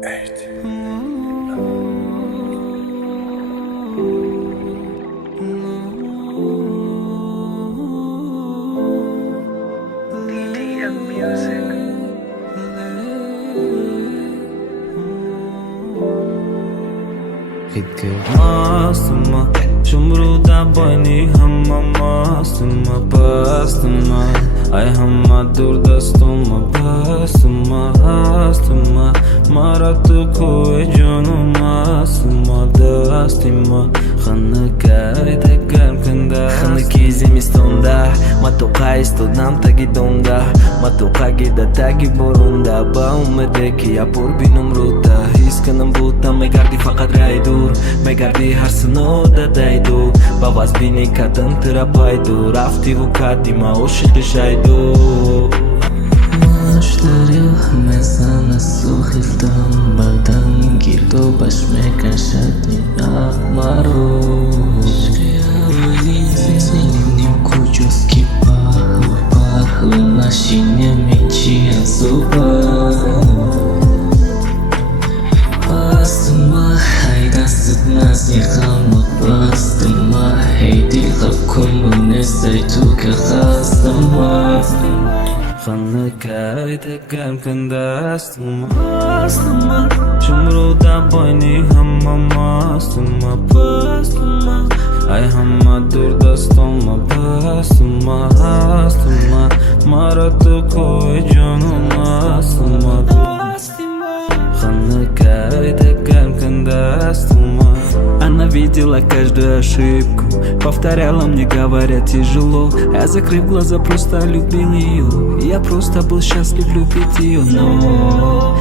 Hidga mostima, Shumruda boyni hamma mostima, pastima. Ay hamma dur dastima, bastima, hastima. Maratu koy jonum astima, dastima. Khanakay tekam kanda, khanaki zemistonda. Matokai stodam tagi donda, matokagi da tagi borunda. Ba umedeki yapur binum ruta, hiskanam buta megardi faqat raydur, megardi har sinoda daydu. Bavaz bini kadın tırapaydu, rafti hukadima oshqi shaydu. Mashtaril men sana suhildan, badan girdo bash mekan shadi ahmaru. Senin kucioski pahlu nashinye mechi azubah. Basma hayda sitnas yıkama basma, heydi kapkum nesay tuka khasma. Khanakay tekam kanda astima, Shumruda boyni hamma mostima, pastima. Ay hamma dur dastima, bastima, hastima. Maratu koy jonum astima, Khanakay tekam kanda astima. Она видела каждую ошибку, повторяла мне, говоря тяжело. Я, закрыв глаза, просто любил ее. Я просто был счастлив любить ее, но